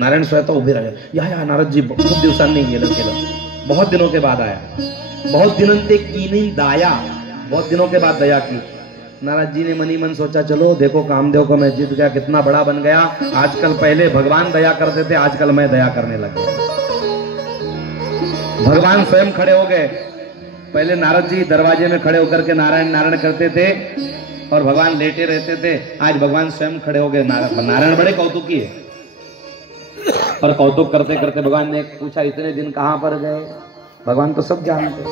नारायण स्वतः उभे रहे, या नारद जी खूप दिवसांनी गेलं केलं, बहुत दिनों के बाद आया, बहुत दिनों ते कीनी दाया, बहुत दिनों के बाद दया की। नारद जी ने मनी मन सोचा, चलो देखो कामदेव को मैं जीत गया, कितना बड़ा बन गया। आजकल पहले भगवान दया करते थे, आजकल मैं दया करने लग गया। भगवान स्वयं खड़े हो गए। पहले नारद जी दरवाजे में खड़े होकर के नारायण नारायण करते थे और भगवान लेटे रहते थे। आज भगवान स्वयं खड़े हो गए। नारायण बड़े कौतुकी है, और कौतुक करते करते भगवान ने पूछा, इतने दिन कहां पर गए? भगवान तो सब जानते।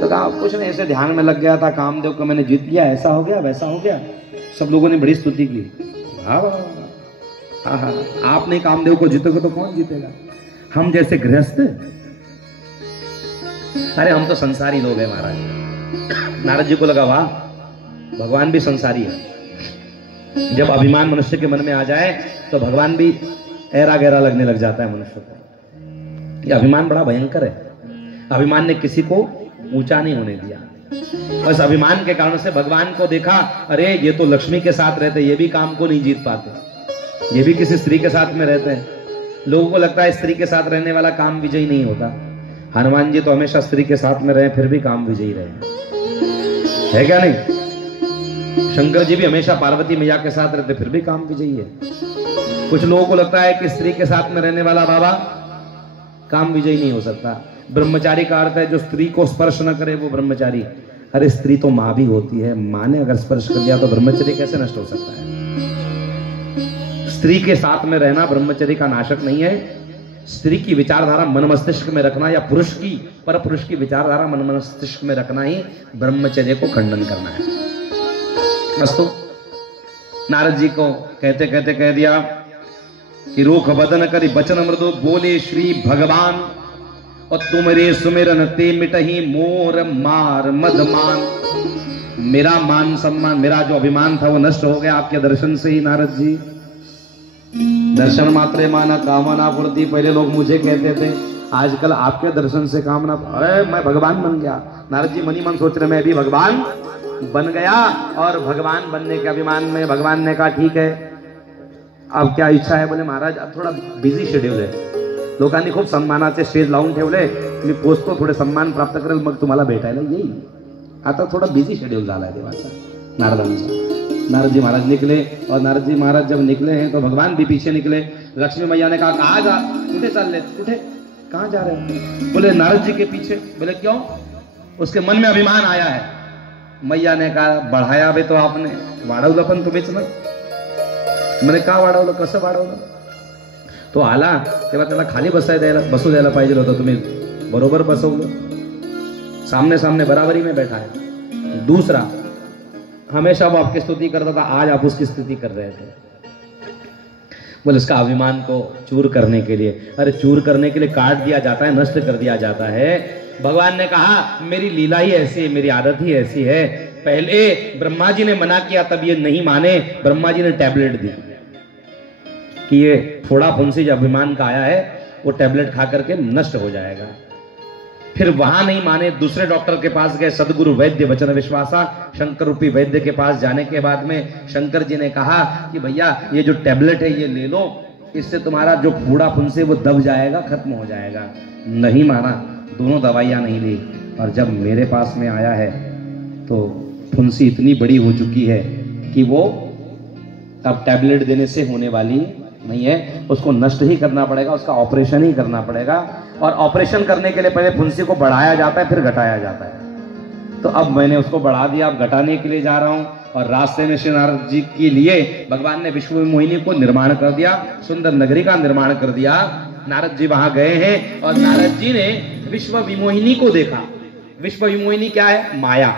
तो कहा कुछ नहीं, ऐसे ध्यान में लग गया था, कामदेव को मैंने जीत लिया, ऐसा हो गया वैसा हो गया। सब लोगों ने बड़ी स्तुति की। हाँ हाँ हाँ, आप नहीं कामदेव को जीतोगे तो कौन जीतेगा? हम जैसे गृहस्थ, अरे हम तो संसारी लोग हैं महाराज। नारद जी को लगा वाह, भगवान भी संसारी है। जब अभिमान मनुष्य के मन में आ जाए तो भगवान भी ऐरा गहरा लगने लग जाता है मनुष्य को। ये अभिमान बड़ा भयंकर है। अभिमान ने किसी को ऊंचा नहीं होने दिया। बस अभिमान के कारण से भगवान को देखा, अरे ये तो लक्ष्मी के साथ रहते, ये भी काम को नहीं जीत पाते, ये भी किसी स्त्री के साथ में रहते हैं। लोगों को लगता है स्त्री के साथ रहने वाला काम विजयी नहीं होता। हनुमान जी तो हमेशा स्त्री के साथ में रहे, फिर भी काम विजयी रहे, है क्या नहीं? शंकर जी भी हमेशा पार्वती मैया के साथ रहते, फिर भी काम विजयी है। कुछ लोगों को लगता है कि स्त्री के साथ में रहने वाला बाबा काम विजयी नहीं हो सकता। ब्रह्मचारी का अर्थ है जो स्त्री को स्पर्श न करे वो ब्रह्मचारी। अरे स्त्री तो माँ भी होती है, माँ ने अगर स्पर्श कर दिया तो ब्रह्मचर्य कैसे नष्ट हो सकता है? स्त्री के साथ में रहना ब्रह्मचर्य का नाशक नहीं है। स्त्री की विचारधारा मन मस्तिष्क में रखना या पुरुष की, पर पुरुष की विचारधारा मन मस्तिष्क में रखना ही ब्रह्मचर्य को खंडन करना है। अस्तु, नारद जी को कहते कहते कह दिया कि रूख बदन करी बचन मृदु, बोले श्री भगवान, और तुमरे सुमिरन ते मिटही मोर मार मदमान। मेरा मान सम्मान, मेरा जो अभिमान था वो नष्ट हो गया आपके दर्शन से ही नारद जी। दर्शन मात्रे माना कामना पूर्ति। पहले लोग मुझे कहते थे, आजकल आपके दर्शन से कामना, अरे मैं भगवान बन गया। नारद जी मनी मन सोच रहे मैं भी भगवान बन गया, और भगवान बनने के अभिमान में भगवान ने कहा ठीक है, अब क्या इच्छा है? बोले महाराज अब थोड़ा बिझी शेड्यूल आहे, लोकांनी खूप सन्मानाचे स्टेज लावून ठेवले, मी पोचतो, थोडे सन्मान प्राप्त करेल, मग तुम्हाला भेटायला येईल। आता थोड़ा बिझी शेड्यूल झाला आहे देवाचा, नारदांचा। नारद जी महाराज निकले, और नारद जी महाराज जब निकले हैं तो भगवान भी पीछे निकले। लक्ष्मी मैया ने कहा कहाँ जा, कुठे चालले, कुठे कहाँ जा रहे हो? बोले नारद जी के पीछे। बोले क्यों? उसके मन में अभिमान आया है। मैया ने कहा बढ़ाया भी तो आपने, वाढवलं पण तुम्हीच ना। मैंने का वाढवलं, कसं वाढवलं? तो आला तेव्हा त्याला खाली बसू द्यायला पाहिजे होतं, तुम्ही बरोबर बसवलं, सामने सामने बराबरी में बैठा है। दूसरा, हमेशा वो आपकी स्तुति करता था, आज आप उसकी स्तुति कर रहे थे। बोले इसका अभिमान को चूर करने के लिए, अरे चूर करने के लिए काट दिया जाता है, नष्ट कर दिया जाता है। भगवान ने कहा मेरी लीला ही ऐसी है, मेरी आदत ही ऐसी है। पहले ब्रह्मा जी ने मना किया तब ये नहीं माने, ब्रह्मा जी ने टैबलेट दी कि ये थोड़ा फुंसी जो अभिमान का आया है वो टैबलेट खा करके नष्ट हो जाएगा। फिर वहां नहीं माने, दूसरे डॉक्टर के पास गए, सदगुरु वैद्य वचन विश्वासा, शंकर रूपी वैद्य के पास जाने के बाद में शंकर जी ने कहा कि भैया ये जो टैबलेट है ये ले लो, इससे तुम्हारा जो फूड़ा फुंसी वो दब जाएगा, खत्म हो जाएगा। नहीं माना, दोनों दवाइयां नहीं ली, और जब मेरे पास में आया है तो फुंसी इतनी बड़ी हो चुकी है कि वो अब टैबलेट देने से होने वाली नहीं है, उसको नष्ट ही करना पड़ेगा, उसका ऑपरेशन ही करना पड़ेगा। और ऑपरेशन करने के लिए पहले फुंसी को बढ़ाया जाता है, फिर घटाया जाता है। तो अब मैंने उसको बढ़ा दिया, अब घटाने के लिए जा रहा हूं। और रास्ते में श्री नारद जी के लिए भगवान ने विश्व विमोहिनी को निर्माण कर दिया, सुंदर नगरी का निर्माण कर दिया। नारद जी वहां गए हैं और नारद जी ने विश्व विमोहिनी को देखा। विश्व विमोहिनी क्या है? माया।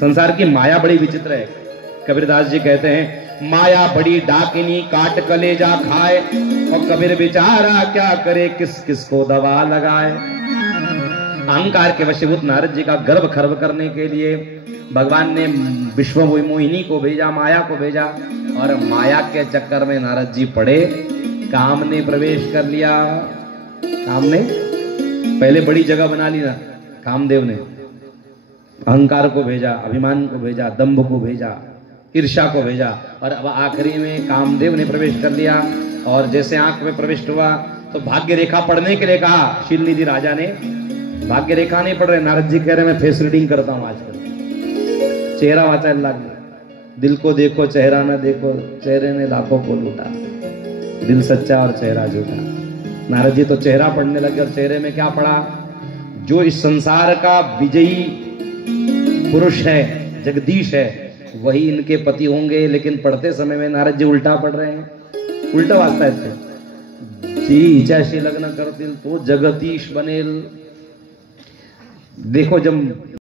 संसार की माया बड़ी विचित्र है। कबीरदास जी कहते हैं माया बड़ी डाकिनी, काट कलेजा खाए, और कबीर बेचारा क्या करे, किस किस को दवा लगाए। अहंकार के वशीभूत नारद जी का गर्भ खर्व करने के लिए भगवान ने विश्व विमोहिनी को भेजा, माया को भेजा, और माया के चक्कर में नारद जी पड़े। काम ने प्रवेश कर लिया। काम ने पहले बड़ी जगह बना ली ना, कामदेव ने अहंकार को भेजा, अभिमान को भेजा, दंभ को भेजा, ईर्ष्या को भेजा, और अब आखिरी में कामदेव ने प्रवेश कर लिया। और जैसे आंख में प्रविष्ट हुआ तो भाग्य रेखा पढ़ने के लिए कहा शीलनिधि राजा ने। भाग्य रेखा नहीं पढ़ रहे, नारद जी कह रहे मैं फेस रीडिंग करता हूं आजकल। चेहरा वाचा लग, दिल को देखो चेहरा न देखो, चेहरे ने लाखों को लूटा, दिल सच्चा और चेहरा झूठा। नारद जी तो चेहरा पढ़ने लगे और चेहरे में क्या पढ़ा? जो इस संसार का विजयी पुरुष है, जगदीश है, वही इनके पति होंगे। लेकिन पढ़ते समय में नारद जी उल्टा पढ़ रहे हैं, उल्टा वाचता है। जी हिच्याशी लग्न करतील तो जगदीश बनेल। देखो जब